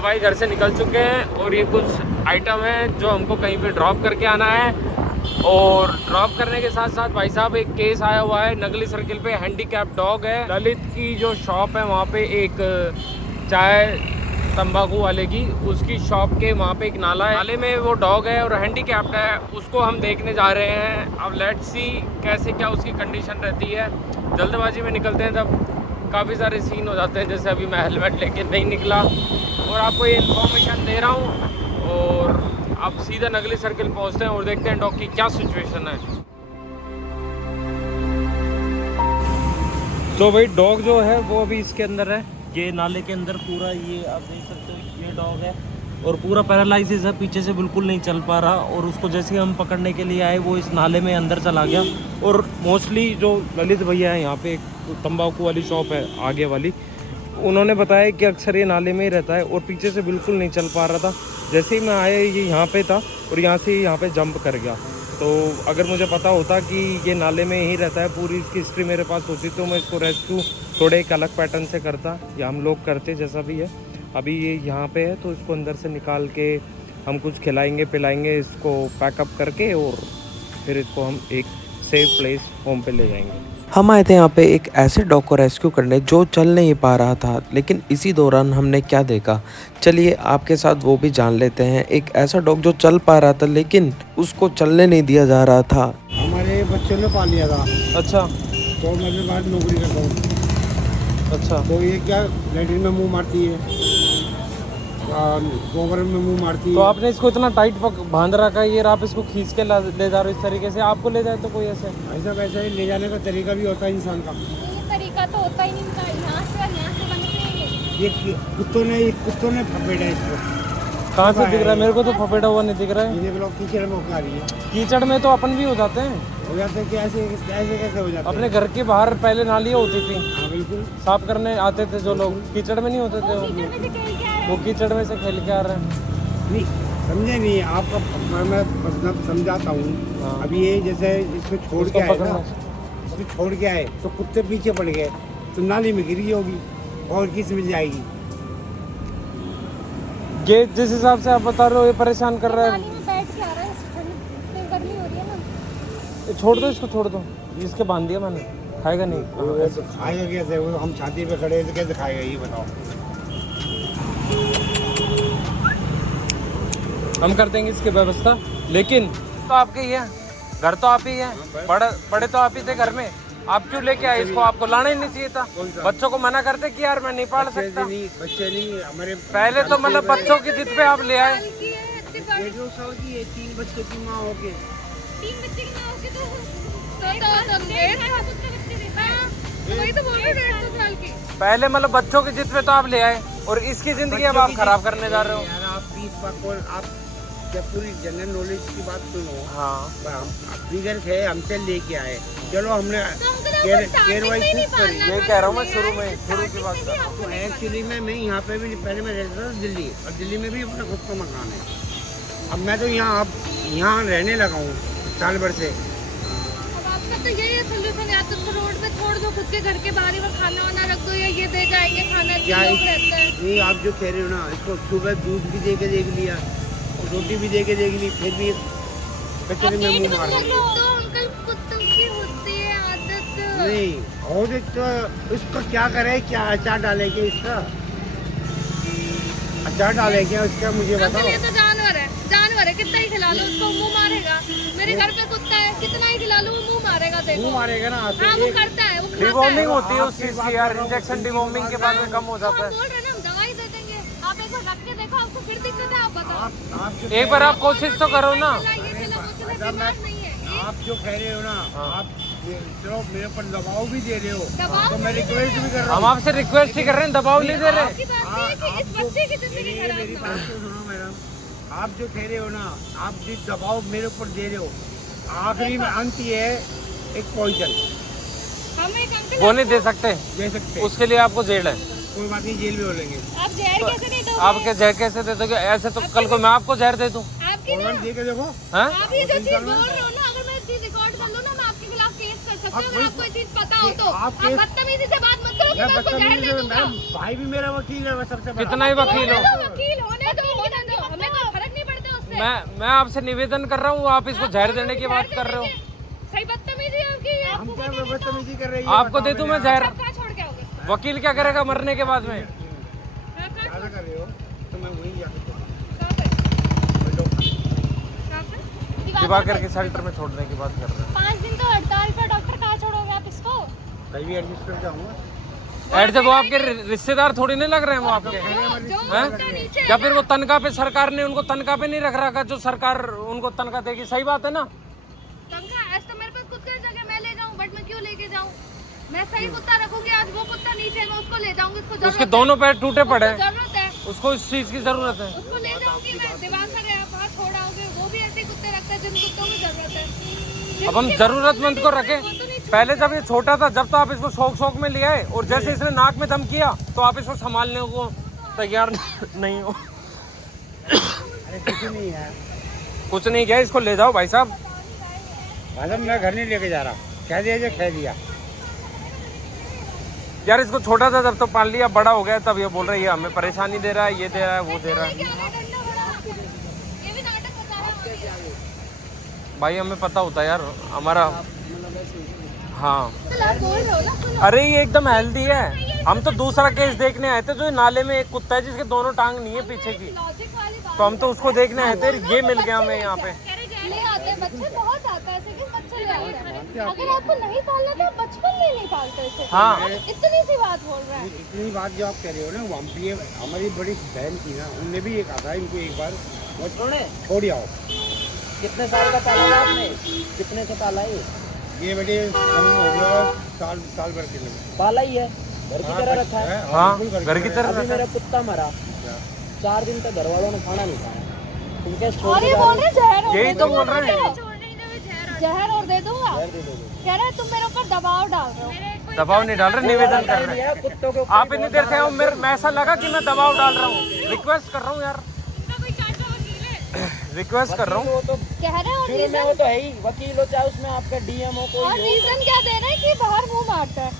तो भाई घर से निकल चुके हैं और ये कुछ आइटम है जो हमको कहीं पे ड्रॉप करके आना है। और ड्रॉप करने के साथ साथ भाई साहब एक केस आया हुआ है, नगली सर्किल पे हैंडीकैप डॉग है। ललित की जो शॉप है वहाँ पे एक चाय तंबाकू वाले की, उसकी शॉप के वहाँ पे एक नाला है, नाले में वो डॉग है और हैंडीकैप्ड है। उसको हम देखने जा रहे हैं। अब लेट्स सी कैसे क्या उसकी कंडीशन रहती है। जल्दबाजी में निकलते हैं तब काफ़ी सारे सीन हो जाते हैं, जैसे अभी मैं हेलमेट लेके नहीं निकला और आपको ये इन्फॉर्मेशन दे रहा हूँ। और अब सीधा नगली सर्किल पहुँचते हैं और देखते हैं डॉग की क्या सिचुएशन है। तो भाई डॉग जो है वो अभी इसके अंदर है, ये नाले के अंदर पूरा, ये आप देख सकते हो ये डॉग है और पूरा पैरालाइसिस है, पीछे से बिल्कुल नहीं चल पा रहा। और उसको जैसे हम पकड़ने के लिए आए वो इस नाले में अंदर चला गया। और मोस्टली जो ललित भैया है यहाँ पे एक तंबाकू वाली शॉप है आगे वाली, उन्होंने बताया कि अक्सर ये नाले में ही रहता है और पीछे से बिल्कुल नहीं चल पा रहा था। जैसे ही मैं आया ये यहाँ पे था और यहाँ से यहाँ पे जंप कर गया। तो अगर मुझे पता होता कि ये नाले में ही रहता है, पूरी इसकी हिस्ट्री मेरे पास होती, तो मैं इसको रेस्क्यू थोड़े एक अलग पैटर्न से करता या हम लोग करते, जैसा भी है। अभी ये यहाँ पे है तो इसको अंदर से निकाल के हम कुछ खिलाएंगे पिलाएंगे, इसको पैकअप करके और फिर इसको हम एक सेफ प्लेस होम पे ले जाएंगे। हम आए थे यहाँ पे एक ऐसे डॉग को रेस्क्यू करने जो चल नहीं पा रहा था, लेकिन इसी दौरान हमने क्या देखा, चलिए आपके साथ वो भी जान लेते हैं। एक ऐसा डॉग जो चल पा रहा था लेकिन उसको चलने नहीं दिया जा रहा था। हमारे बच्चों ने पाल लिया था। अच्छा, तो मैं भी बाहर नौकरी करता हूँ। अच्छा, तो ये क्या लैट्रिन में मुंह मारती है, गोबर में मुंह मारती है। तो आपने इसको इतना टाइट बांध रखा है, ये आप इसको खींच के ले जा रहे हो इस तरीके से, आपको ले जाए तो कोई ऐसे ऐसा वैसे ले जाने का तरीका भी होता है इंसान का। ये तरीका तो होता ही नहीं इनका, यहाँ से और यहाँ से बनते हैं ये कुत्तों ने फपेटा है इसको। कहाँ से दिख रहा है? मेरे को तो फपेटा हुआ नहीं दिख रहा है। ये लोग कीचड़ में उगा रही है। कीचड़ में तो अपन भी हो जाते हैं। हो जाते हैं कैसे कैसे हो जाते हैं? अपने घर के बाहर पहले नालियाँ होती थी, हाँ बिल्कुल। साफ करने आते थे जो लोग, कीचड़ में नहीं होते थे कीचड़ में से खेल के आए वो कीचड़ में से खेल के आ रहे हैं। नहीं समझे नहीं आपका, मैं मतलब समझाता हूँ। हाँ। अभी ये जैसे इसको छोड़ उसको के आए पकड़ना। ना, इसको छोड़ के आए तो कुत्ते पीछे पड़ गए तो नाली में गिरी होगी और किस में जाएगी। ये जिस हिसाब से आप बता रहे हो ये परेशान कर रहा है। नाली में बैठ के आ रहा है, ठंड गर्मी हो रही है ना। छोड़ दो इसको, छोड़ दो, इसके बांध दिया मैंने, खाएगा नहीं। वो तो खाएगा कैसे? वो हम छाती पे खड़े हैं तो कैसे खाएगा ये बताओ। हम कर देंगे इसकी व्यवस्था, लेकिन तो आपके ही है, घर तो आप ही है, बड़े तो आप ही थे घर में, आप क्यों लेके आए इसको? आपको लाना ही नहीं चाहिए था। बच्चों को मना करते कि यार मैं नहीं पाल सकता। बच्चे नहीं हमारे पहले तो मतलब बच्चों की जिद पे आप ले आए। 1.5 साल की है, 3 बच्चों की माँ हो के। 3 बच्चे की माँ होके तो वही तो बोल रहे 1.5 साल की। पहले मतलब बच्चों की जिद पे तो आप ले आए और इसकी जिंदगी अब आप खराब करने जा रहे हो। यार आप 20 बार कौन आप जब पूरी जनरल नॉलेज की बात सुनो। हाँ, फिगर थे हमसे लेके आए, चलो हमने नहीं पालना ये कह रहा हूँ मैं शुरू की बात कर रहा हूँ। तो एक्चुअली में मैं यहाँ पे भी पहले मैं रहता था दिल्ली, और दिल्ली में भी अपना खुद का मकान है। अब मैं तो यहाँ यहाँ रहने लगा हूँ साल भर से। अब आपका तो यही सोल्यूशन, या तो रोड पे छोड़ दो, खुद के घर के बाहर ही खाना वाना रख दो, या ये दे जाएंगे खाना। क्या लोग रहते हैं। नहीं आप जो कह रहे हो ना, इसको सुबह दूध भी दे के देख लिया और रोटी भी दे के देख ली, फिर भी कचरे में मुँह मार रही है। तो अंकल कुत्तों की होती है आदत। नहीं और एक तो उसका क्या करे, क्या अचार डालेंगे इसका, अचार डालेंगे उसका मुझे अंकल बताओ। ये तो जानवर है, कितना ही खिला लो उसको मुंह मारेगा। मेरे घर पे कुत्ता है, कितना ही खिला लो वो मुंह मारेगा। देखो मुँह मारेगा ना। हाँ वो करता है, वो खाता है। डिवॉर्मिंग होती है उस चीज की यार, इंजेक्शन डिवॉर्मिंग के बाद में कम हो जाता है। बोल रहे ना हम दवाई दे देंगे, आप एक बार रख के देखो, आपको फिर दिक्कत है, आप बताओ। आप एक बार आप कोशिश तो करो ना। ये खिला, वो खिला, बीमार नहीं है। आप जो कह रहे हो ना, आप चलो मेरे पर दबाव भी दे रहे हो, दबाव तो मैं रिक्वेस्ट भी कर रहा हम हूँ। आपसे रिक्वेस्ट ही कर रहे हैं, दबाव नहीं दे रहे। आपकी बात ये है कि इस बच्चे की जिंदगी खराब मेरी ना बात हो। तो सुनो मैडम, आप जो कह रहे हो ना, आप जिस दबाव मेरे ऊपर दे रहे हो, आखिरी में अंत ये है एक पॉइजन हम एक अंकल वो नहीं दे सकते, दे सकते। उसके लिए आपको जेल है। कोई बात नहीं, जेल में हो लेंगे। आप जहर कैसे नहीं दोगे? आपके जहर कैसे दे दोगे? ऐसे तो कल को मैं आपको जहर दे दूं। आपकी ना, दे के देखो। हैं? आप ये जो चीज बोल रहे हो ना, अगर मैं चीज रिकॉर्ड कर लूं ना, मैं आपके खिलाफ केस कर सकती हूँ। अगर आपको ये चीज पता हो तो आप बदतमीजी से बात मत करो कि मैं आपको जहर दे दूंगा। भाई भी मेरा वकील है, वो सबसे बड़ा। कितना ही वकील हो, वकील होने दो, हमें कोई फर्क नहीं पड़ता उससे। मैं आपसे निवेदन कर रहा हूँ, आप इसको जहर देने की बात कर रहे हो। सही बदतमीजी है आपकी। हम क्या बदतमीजी कर रही है? आपको दे दूं मैं जहर? आप कहाँ छोड़ के आओगे? वकील क्या करेगा मरने के बाद में? मैं कहाँ ज्यादा कर रहे हो तो मैं वहीं जाकर कहाँ पे? कहाँ पे? दिवाकर के शेल्टर में छोड़ने की बात कर रहे हैं। 5 दिन तो हड़ताल पर, डॉक्टर कहाँ छोड़ोगे आप इसको? कहीं भी एडजस्ट कर जाऊंगा। ऐड से वो आपके रिश्तेदार थोड़ी नहीं लग रहे हैं वो आपके जो हैं? उसका नीचे या फिर वो तनख्वाह पे सरकार ने उनको तनख्वाह पे नहीं रख रखा जो सरकार उनको तनख्वाह देगी? सही बात है ना? तनख्वाह ऐसे तो मेरे पास खुद का जगह, मैं ले जाऊं, बट मैं क्यों लेके जाऊं? मैं सही कुत्ता रखूंगी, आज वो कुत्ता नीचे, मैं उसको ले जाऊंगी, उसको जरूरत उसके है। दोनों पैर टूटे पड़े हैं, जरूरत है, उसको इस चीज की जरूरत है। उसको ले जाऊंगी मैं। दिवाकर है, आप वहाँ छोड़ आओगे, वो भी ऐसे कुत्ते रखते हैं जिन कुत्तों की जरूरत है। अब हम जरूरतमंद को रखें। वो तो नहीं पहले जब ये छोटा था, जब तो आप इसको शौक शौक में ले आए, और जैसे इसने नाक में दम किया तो आप इसको संभालने को तैयार नहीं हो। अरे कुछ नहीं है कुछ नहीं किया, इसको ले जाओ भाई साहब। भाई साहब, मैं घर नहीं लेके जा रहा। कह दिया जो कह दिया। यार इसको छोटा था जब तो पाल लिया, बड़ा हो गया तब ये बोल रही है हमें परेशानी दे रहा है, ये दे रहा है, वो दे रहा है। क्या है, डंडा बड़ा। ये भी नाटक बता रहा है। भाई हमें पता होता है यार, हमारा हाँ। तो आप बोल रहे हो ना, सुनो। अरे ये एकदम हेल्दी है। हम तो दूसरा केस देखने आए थे, जो ये नाले में एक कुत्ता है जिसके दोनों टांग नहीं है पीछे की, लॉजिक वाली बात तो हम तो उसको देखने आए थे। ये मिल गया हमें यहाँ पे। ले आते हैं बच्चे, बहुत आता है ऐसे कि बच्चे ले आते हैं। अगर आपको नहीं पालना तो आप बचपन में नहीं पालते इसे। हाँ। आप इतनी सी बात बोल रहे हैं। इतनी बात जो आप कह रहे हो ना, वहाँ पे हमारी बड़ी बहन थी ना, उनने भी ये कहा था इनको एक बार छोड़ आओ। कितने साल का पाला था आपने? कितने से पाला है? ये बेटे कम हो गया साल भर के लिए। पाला ही है, घर की तरह रखा है। हाँ, बिल्कुल घर की तरह अभी रखा मेरा है। कुत्ता मरा, 4 दिन तक घर वालों ने खाना नहीं खाया। तुम क्या छोड़ अरे के जा बोल रहे रहे जहर और यही दे तो दूंगा, बोल रहे हैं। जहर और दे दूंगा। हो? दे दो। कह रहे हैं तुम मेरे ऊपर दबाव डाल रहे हो। दबाव नहीं डाल रहे, निवेदन कर रहे हैं। यार कुत्तों के ऊपर आप इतनी देर से आओ, मेरे मैं ऐसा लगा कि मैं दबाव डाल रहा हूँ। रिक्वेस्ट कर रहा हूँ यार, रिक्वेस्ट कर रहा हूँ। वो तो कह रहे हैं और शुरू में रीजन, वो तो है ही, वकील हो चाहे उसमें आपका डीएम हो और कोई हो। रीजन क्या दे रहे हैं कि बाहर मुंह मारता है,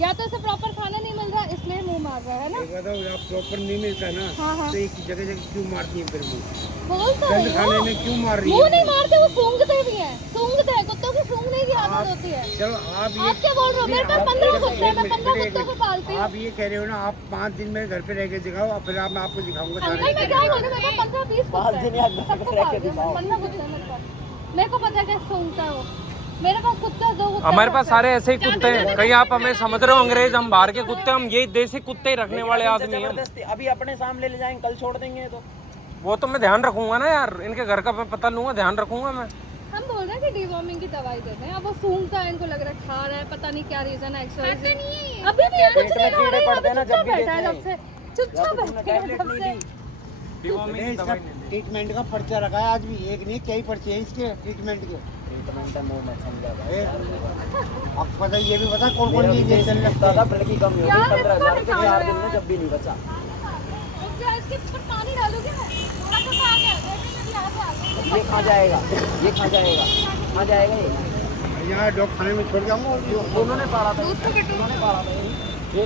या तो इसे प्रॉपर खाना नहीं मिल रहा इसलिए मुंह मार रहा है ना। एक बताओ, आप प्रॉपर नहीं मिलता है ना, हाँ, हाँ। तो एक जगह जगह क्यों मारती है फिर मुँह? बोल तो गंद रही खाने हूँ। में क्यों मार रही मुंह है? नहीं मारते, वो सूंघते भी हैं। सूंघते हैं, कुत्तों की सूंघने की आदत होती है। चलो आप ये आप क्या बोल रहे हो? मेरे पास 15 कुत्ते हैं, मैं 15 कुत्तों को पालती हूँ। आप ये कह रहे हो ना, आप 5 दिन मेरे घर पे रह के दिखाओ, और फिर मैं आपको दिखाऊंगा अंकल सारे। मैं क्या बोलूं, मेरे पास 15-20 कुत्ते 5 दिन हैं। याद सबको रह पाल के दिया, दिखाओ। 15 कुत्ते हैं मेरे पास। मेरे को पता है कैसे सूंघता है वो। मेरे पास कुत्ते 2 कुत्ते हमारे पास हैं। सारे ऐसे ही कुत्ते हैं। कहीं आप हमें समझ रहे हो अंग्रेज, हम बाहर के कुत्ते, हम यही देसी कुत्ते ही रखने वाले आदमी हैं हम। जबरदस्ती अभी अपने सामने ले जाएंगे, कल छोड़ देंगे तो। वो तो मैं ध्यान रखूंगा ना यार, इनके घर का मैं पता लूंगा, ध्यान रखूंगा मैं। हम बोल रहे हैं कि डिवॉर्मिंग की दवाई देते हैं। अब वो सूंघता है, इनको लग रहा है खा रहा है, पता नहीं क्या रीजन है। एक्सरसाइज अभी भी कुछ पेट में नहीं खा कीड़े रहे, पड़ते हैं ना, चुपचाप जब भी बैठा है देते जब से, चुपचाप बैठा है टैबलेट जब नहीं से। दी। डिवॉर्मिंग की इसका दवाई नहीं दी। ट्रीटमेंट का पर्चा रखा है आज भी, एक नहीं कई पर्चे हैं इसके ट्रीटमेंट के। ट्रीटमेंट है, मुंह मत समझा भाई। अब पता, ये भी पता कौन कौन सी इंजेक्शन लगता लगता था है। ब्लड की कमी होगी, यार, 15,000 के इसको 4 दिन निकालो में जब भी नहीं बचा। रुक जा, इसके ऊपर पानी डालूंगी मैं। थोड़ा सा आ गया, देखिए मेरी आगे आ गया। ये कहाँ जाएगा? ये कहाँ जाएगा? कहाँ जाएगा ये? यहाँ डॉग खाने में छोड़ जाऊंगा। उन्होंने पाला था, दूध को बिटू। उन्होंने पाला था ये। वो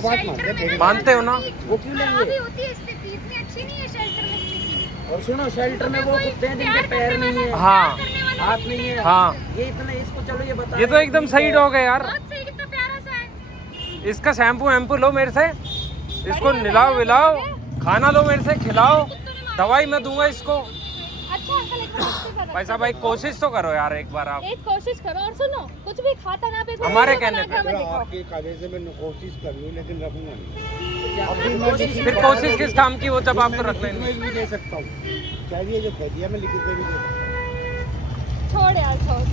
बात मानते हैं, फिर मानते हो ना? वो क्यों लेंगे? होती है स्थिति, इतनी अच्छी नहीं है शेल्टर में स्थिति। और सुनो, शेल्टर में वो कुत्ते हैं जिनके पैर नहीं है, हाँ हाथ नहीं है। हाँ, ये इतना, इसको चलो ये बता। ये तो एकदम सही डॉग है यार। बहुत सही, कितना प्यारा सा है। इसका शैम्पू वैम्पू लो मेरे से, इसको नहलाओ विलाओ, खाना लो मेरे से, खिलाओ, दवाई मैं दूंगा इसको। अच्छा अंकल, एक कोशिश करो। भाई साहब भाई कोशिश तो करो यार एक बार आप। एक कोशिश करो, और सुनो, कुछ भी खाता ना पे हमारे कहने पे। चलो आपके कायदे से मैं कोशिश कर लूँ, लेकिन रखूंगा नहीं। अभी मैं फिर कोशिश किस काम की, वो जब आपको मैं रखना ही लिखित नहीं। में भी दे सकता हूँ। क्या ये जो कह दिया मैं लिखित में भी दे सकता छोड़ यार, छोड़।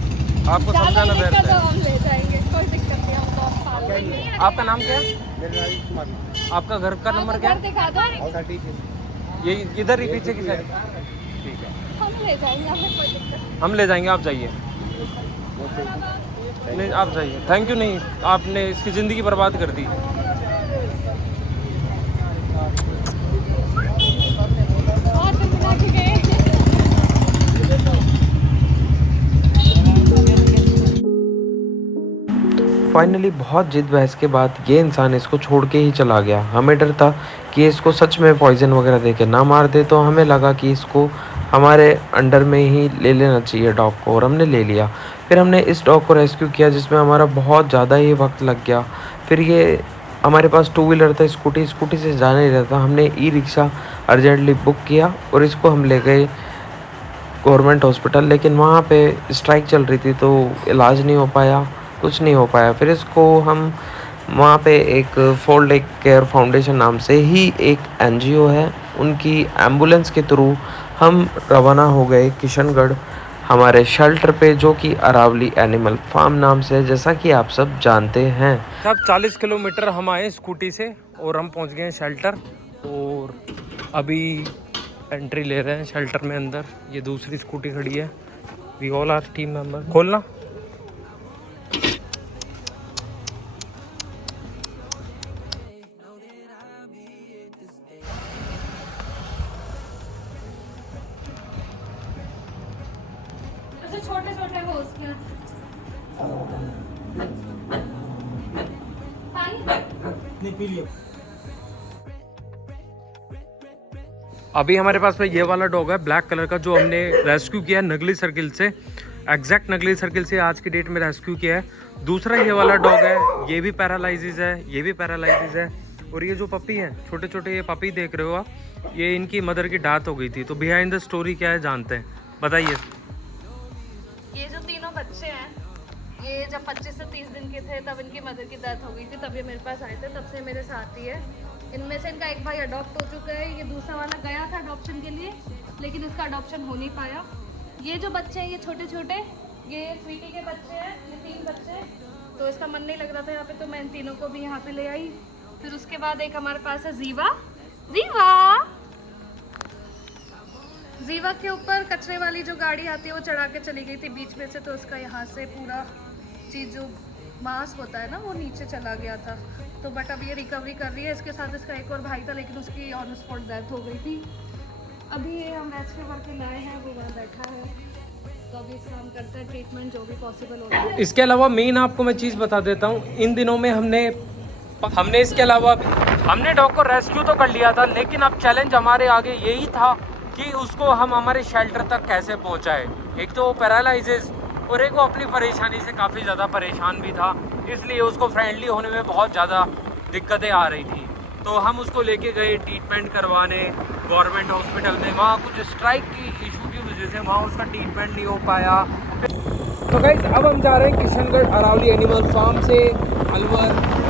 आपको ज्यादा समझाना दिक्कत बेहतर तो है। हम ले जाएंगे, कोई दिक्कत नहीं, हम तो पाल लेंगे। आपका नाम क्या है? हूँ। मेरा राजेश कुमार। आपका घर का नंबर क्या घर है? दिखा दो, और ठीक है। ये इधर ही पीछे की साइड। ठीक है, हम ले जाएंगे, हमें कोई दिक्कत हम ले जाएंगे, आप जाइए। नहीं आप जाइए, थैंक यू नहीं, आपने इसकी ज़िंदगी बर्बाद कर दी। नहीं। और तुम बिना के गए। फाइनली बहुत जिद बहस के बाद ये इंसान इसको छोड़ के ही चला गया। हमें डर था कि इसको सच में पॉइजन वगैरह दे के ना मार दे, तो हमें लगा कि इसको हमारे अंडर में ही ले लेना चाहिए डॉग को, और हमने ले लिया। फिर हमने इस डॉग को रेस्क्यू किया जिसमें हमारा बहुत ज़्यादा ही वक्त लग गया। फिर ये हमारे पास 2 व्हीलर था, स्कूटी से जा नहीं रहा था। हमने ई रिक्शा अर्जेंटली बुक किया और इसको हम ले गए गवर्नमेंट हॉस्पिटल, लेकिन वहाँ पे स्ट्राइक चल रही थी तो इलाज नहीं हो पाया, कुछ नहीं हो पाया। फिर इसको हम वहाँ पे एक फोल्ड केयर फाउंडेशन नाम से ही एक एनजीओ है, उनकी एम्बुलेंस के थ्रू हम रवाना हो गए किशनगढ़ हमारे शेल्टर पे, जो कि अरावली एनिमल फार्म नाम से है, जैसा कि आप सब जानते हैं। अब 40 किलोमीटर हम आए स्कूटी से और हम पहुंच गए हैं शेल्टर, और अभी एंट्री ले रहे हैं शेल्टर में अंदर। ये दूसरी स्कूटी खड़ी है। We all are team member. खोलना। छोटे छोटे वो उसके अभी हमारे पास में ये वाला डॉग है ब्लैक कलर का, जो हमने रेस्क्यू किया है नगली सर्किल से। एग्जैक्ट नगली सर्किल से आज की डेट में रेस्क्यू किया है। दूसरा ये वाला डॉग है, ये भी पैरालाइसिस है, ये भी पैरालाइसिस है। और ये जो पपी है, छोटे छोटे ये पपी देख रहे हो आप, ये इनकी मदर की डेथ हो गई थी। तो बिहाइंड द स्टोरी क्या है जानते हैं, बताइए। ये जो तीनों बच्चे हैं, ये जब 25 से 30 दिन के थे तब इनकी मदर की डेथ हो गई थी, तब ये मेरे पास आए थे, तब से मेरे साथ ही है। इनमें से इनका एक भाई अडॉप्ट हो चुका है, ये दूसरा वाला गया था अडॉप्शन के लिए, लेकिन इसका अडॉप्शन हो नहीं पाया। ये जो बच्चे हैं, ये छोटे छोटे, ये स्वीटी के बच्चे हैं, ये 3 बच्चे। तो इसका मन नहीं लग रहा था यहाँ पे, तो मैं इन तीनों को भी यहाँ पे ले आई। फिर उसके बाद एक हमारे पास है जीवा के ऊपर कचरे वाली जो गाड़ी आती है वो चढ़ा के चली गई थी बीच में से, तो उसका यहाँ से पूरा चीज़ जो मांस होता है ना वो नीचे चला गया था। तो बट अब ये रिकवरी कर रही है। इसके साथ इसका एक और भाई था, लेकिन उसकी ऑन स्पॉट डेथ हो गई थी। अभी ये हम रेस्क्यू करके लाए हैं, वो वहाँ बैठा है, तो अभी इसका हम करते हैं ट्रीटमेंट जो भी पॉसिबल होता है। इसके अलावा मेन आपको मैं चीज़ बता देता हूँ, इन दिनों में हमने इसके अलावा हमने डॉग को रेस्क्यू तो कर लिया था, लेकिन अब चैलेंज हमारे आगे यही था कि उसको हम हमारे शेल्टर तक कैसे पहुंचाए। एक तो पैरालाइसिस और एक वो अपनी परेशानी से काफ़ी ज़्यादा परेशान भी था, इसलिए उसको फ्रेंडली होने में बहुत ज़्यादा दिक्कतें आ रही थी। तो हम उसको लेके गए ट्रीटमेंट करवाने गवर्नमेंट हॉस्पिटल में। वहाँ कुछ स्ट्राइक की इशू की वजह से वहाँ उसका ट्रीटमेंट नहीं हो पाया। तो गाइस अब हम जा रहे हैं किशनगढ़ अरावली एनिमल फार्म से अलवर